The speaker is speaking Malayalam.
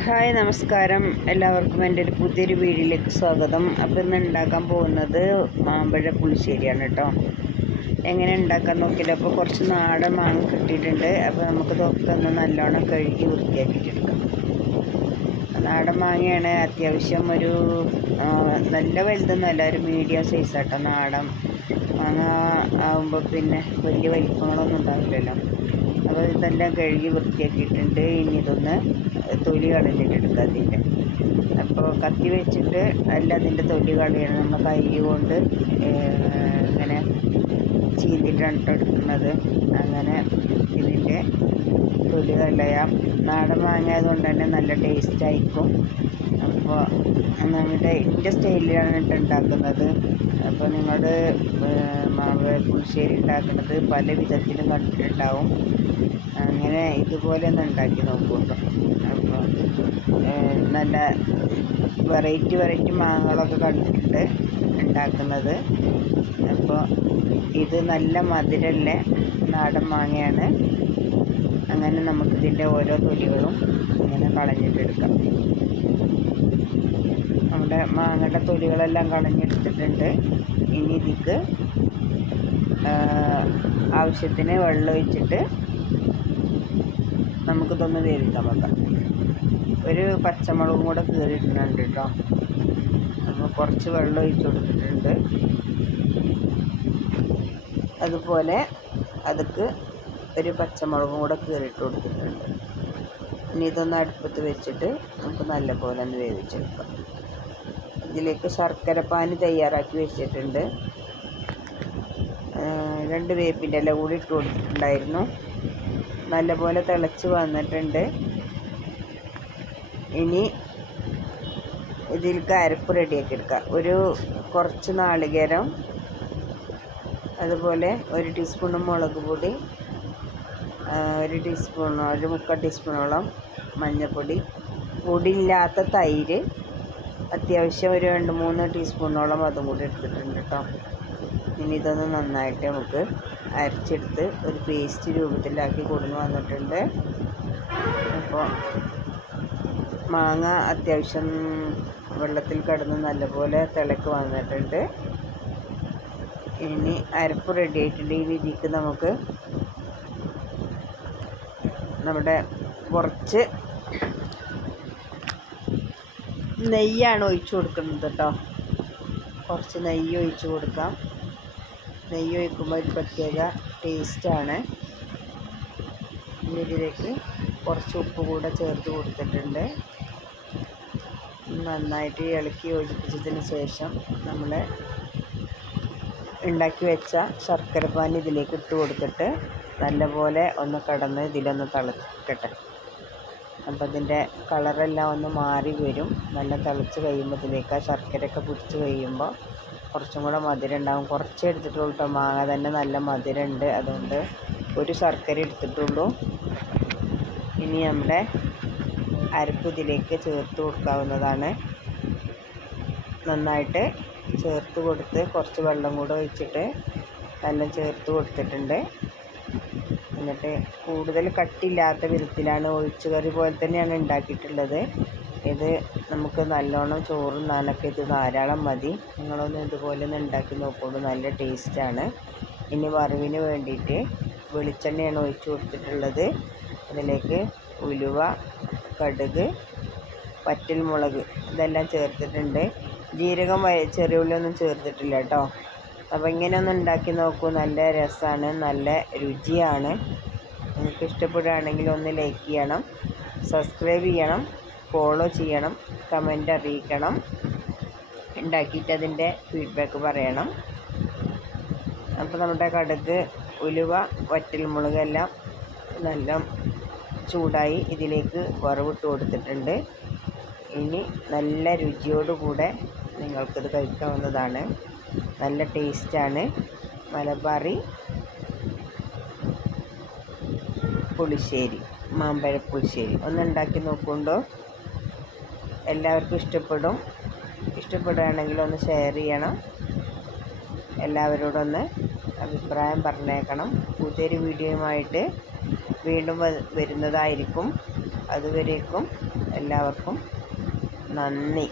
ഹായ് നമസ്കാരം, എല്ലാവർക്കും എൻ്റെ ഒരു പുതിയൊരു വീഡിയോയിലേക്ക് സ്വാഗതം. അപ്പോൾ ഇന്ന് ഉണ്ടാക്കാൻ പോകുന്നത് മാമ്പഴ പുളിശ്ശേരിയാണ് കേട്ടോ. എങ്ങനെ ഉണ്ടാക്കാൻ നോക്കിയിട്ട് അപ്പോൾ കുറച്ച് നാടൻ മാങ്ങ കിട്ടിയിട്ടുണ്ട്. അപ്പോൾ നമുക്കിതൊക്കെ ഒന്ന് നല്ലോണം കഴുകി വൃത്തിയാക്കിയിട്ടെടുക്കാം. നാടൻ മാങ്ങയാണ്, അത്യാവശ്യം ഒരു നല്ല വലുതൊന്നുമല്ല, ഒരു മീഡിയം സൈസാട്ടോ. നാടൻ മാങ്ങ ആകുമ്പോൾ പിന്നെ വലിയ വലിപ്പങ്ങളൊന്നും ഉണ്ടാവില്ലല്ലോ. അപ്പോൾ ഇതെല്ലാം കഴുകി വൃത്തിയാക്കിയിട്ടുണ്ട്. ഇനി ഇതൊന്ന് തൊലി കളഞ്ഞിട്ടെടുക്കുക അതിൻ്റെ. അപ്പോൾ കത്തി വെച്ചിട്ട് അല്ല അതിൻ്റെ തൊലി കളയണം. നമ്മൾ കൈ കൊണ്ട് ഇങ്ങനെ ചീന്തിട്ടാണ് എടുക്കുന്നത്. അങ്ങനെ ഇതിൻ്റെ തൊലി കളയാം. നാടൻ മാങ്ങ ആയതുകൊണ്ട് തന്നെ നല്ല ടേസ്റ്റ് ആയിരിക്കും. അപ്പോൾ എൻ്റെ സ്റ്റൈലിലാണ് ഉണ്ടാക്കുന്നത്. അപ്പോൾ നിങ്ങൾ മാമ്പഴ പുളിശ്ശേരി ഉണ്ടാക്കുന്നത് പല വിധത്തിലും കണ്ടിട്ടുണ്ടാവും. അങ്ങനെ ഇതുപോലെ ഒന്ന് ഉണ്ടാക്കി നോക്കുമല്ലോ. അപ്പോൾ നല്ല വെറൈറ്റി മാങ്ങകളൊക്കെ കണ്ടിട്ടുണ്ട് ഉണ്ടാക്കുന്നത്. അപ്പോൾ ഇത് നല്ല മധുരമുള്ള നാടൻ മാങ്ങയാണ്. അങ്ങനെ നമുക്കിതിൻ്റെ ഓരോ തൊലികളും ഇങ്ങനെ കളഞ്ഞിട്ടെടുക്കാം. നമ്മുടെ മാങ്ങയുടെ തൊലികളെല്ലാം കളഞ്ഞെടുത്തിട്ടുണ്ട്. ഇനി ഇതിക്ക് ആവശ്യത്തിന് വെള്ളം ഒഴിച്ചിട്ട് നമുക്കിതൊന്ന് വേവിക്കാൻ വെക്കാം. ഒരു പച്ചമുളകും കൂടെ കീറിയിട്ടുണ്ട് കേട്ടോ. അപ്പോൾ കുറച്ച് വെള്ളം ഒഴിച്ച് കൊടുത്തിട്ടുണ്ട്. അതുപോലെ അതിക്ക് ഒരു പച്ചമുളകും കൂടെ കീറിയിട്ട് കൊടുത്തിട്ടുണ്ട്. ഇനി ഇതൊന്ന് അടുപ്പത്ത് വെച്ചിട്ട് നമുക്ക് നല്ലപോലെ ഒന്ന് വേവിച്ചെടുക്കാം. ഇതിലേക്ക് ശർക്കരപ്പാനി തയ്യാറാക്കി വെച്ചിട്ടുണ്ട്. 2 വേപ്പിൻ്റെ ഇല കൂടി ഇട്ട് കൊടുത്തിട്ടുണ്ടായിരുന്നു. നല്ലപോലെ തിളച്ച് വന്നിട്ടുണ്ട്. ഇനി ഇതിലേക്ക് അരപ്പ് റെഡിയാക്കി എടുക്കാം. കുറച്ച് നാളികേരം, അതുപോലെ 1 ടീസ്പൂൺ മുളക് പൊടി, 1 മുക്കാൽ ടീസ്പൂണോളം മഞ്ഞൾപ്പൊടി, പൊടിയില്ലാത്ത തൈര്, അത്യാവശ്യം 2-3 ടീസ്പൂണോളം അതും കൂടി എടുത്തിട്ടുണ്ട് കേട്ടോ. ഇനി ഇതൊന്ന് നന്നായിട്ട് നമുക്ക് അരച്ചെടുത്ത് ഒരു പേസ്റ്റ് രൂപത്തിലാക്കി കൊണ്ടുവന്ന് വന്നിട്ടുണ്ട്. അപ്പോൾ മാങ്ങ അത്യാവശ്യം വെള്ളത്തിൽ കിടന്ന് നല്ലപോലെ തിളക്ക് വന്നിട്ടുണ്ട്. ഇനി അരപ്പ് റെഡി ആയിട്ടുണ്ട്. ഈ രീതിക്ക് നമുക്ക് നമ്മുടെ കുറച്ച് നെയ്യാണ് ഒഴിച്ചു കൊടുക്കുന്നത് കേട്ടോ. കുറച്ച് നെയ്യ് ഒഴിച്ച് കൊടുക്കാം. നെയ്യ് ഒഴിക്കുമ്പോൾ ഒരു പ്രത്യേക ടേസ്റ്റാണ്. ഇതിലേക്ക് കുറച്ച് ഉപ്പ് കൂടെ ചേർത്ത് കൊടുത്തിട്ടുണ്ട്. നന്നായിട്ട് ഇളക്കി യോജിപ്പിച്ചതിന് ശേഷം നമ്മൾ ഉണ്ടാക്കി വെച്ച ശർക്കരപ്പാനി ഇതിലേക്ക് ഇട്ട് കൊടുത്തിട്ട് നല്ലപോലെ ഒന്ന് കടന്ന് ഇതിലൊന്ന് തിളക്കട്ടെ. അപ്പോൾ ഇതിൻ്റെ കളറെല്ലാം ഒന്ന് മാറി വരും. നല്ല തിളച്ച് കഴിയുമ്പോൾ ഇതിലേക്ക് ആ ശർക്കരയൊക്കെ പിടിച്ച് കഴിയുമ്പോൾ കുറച്ചും കൂടെ മധുരം ഉണ്ടാകും. കുറച്ചേ എടുത്തിട്ടുള്ളൂ കേട്ടോ. മാങ്ങ തന്നെ നല്ല മധുരമുണ്ട്. അതുകൊണ്ട് ഒരു ശർക്കര എടുത്തിട്ടുള്ളൂ. ഇനി നമ്മുടെ അരപ്പ് ഇതിലേക്ക് ചേർത്ത് കൊടുക്കാവുന്നതാണ്. നന്നായിട്ട് ചേർത്ത് കൊടുത്ത് കുറച്ച് വെള്ളം കൂടെ ഒഴിച്ചിട്ട് നല്ല ചേർത്ത് കൊടുത്തിട്ടുണ്ട്. എന്നിട്ട് കൂടുതൽ കട്ടിയില്ലാത്ത വിധത്തിലാണ്, ഒഴിച്ചു കറി പോലെ തന്നെയാണ് ഉണ്ടാക്കിയിട്ടുള്ളത്. ഇത് നമുക്ക് നല്ലോണം ചോറും നാനൊക്കെ ഇത് ധാരാളം മതി. നിങ്ങളൊന്ന് ഇതുപോലെ ഒന്ന് ഉണ്ടാക്കി നോക്കുള്ളൂ. നല്ല ടേസ്റ്റാണ്. ഇനി വറവിന് വേണ്ടിയിട്ട് വെളിച്ചെണ്ണയാണ് ഒഴിച്ചു കൊടുത്തിട്ടുള്ളത്. അതിലേക്ക് ഉലുവ, കടുക്, വറ്റൽമുളക് ഇതെല്ലാം ചേർത്തിട്ടുണ്ട്. ജീരകം, ചെറിയ ഉള്ളിയൊന്നും ചേർത്തിട്ടില്ല കേട്ടോ. അപ്പോൾ ഇങ്ങനെ ഒന്ന് ഉണ്ടാക്കി നോക്കൂ. നല്ല രസമാണ്, നല്ല രുചിയാണ്. നിങ്ങൾക്ക് ഇഷ്ടപ്പെടുകയാണെങ്കിൽ ഒന്ന് ലൈക്ക് ചെയ്യണം, സബ്സ്ക്രൈബ് ചെയ്യണം, ഫോളോ ചെയ്യണം, കമൻ്റ് അറിയിക്കണം. ഉണ്ടാക്കിയിട്ട് അതിൻ്റെ ഫീഡ്ബാക്ക് പറയണം. അപ്പോൾ നമ്മുടെ കടുക്, ഉലുവ, വറ്റൽമുളക് എല്ലാം നല്ല ചൂടായി ഇതിലേക്ക് വറവിട്ട് കൊടുത്തിട്ടുണ്ട്. ഇനി നല്ല രുചിയോടുകൂടെ നിങ്ങൾക്കിത് കഴിക്കാവുന്നതാണ്. നല്ല ടേസ്റ്റാണ്. മലബാറി പുളിശ്ശേരി, മാമ്പഴ പുളിശ്ശേരി ഒന്ന് ഉണ്ടാക്കി നോക്കുന്നുണ്ടോ? എല്ലാവർക്കും ഇഷ്ടപ്പെടും. ഇഷ്ടപ്പെടുകയാണെങ്കിൽ ഒന്ന് ഷെയർ ചെയ്യണം. എല്ലാവരോടൊന്ന് അഭിപ്രായം പറഞ്ഞേക്കണം. പുതിയൊരു വീഡിയോയുമായിട്ട് വീണ്ടും വരുന്നതായിരിക്കും. അതുവരേക്കും എല്ലാവർക്കും നന്ദി.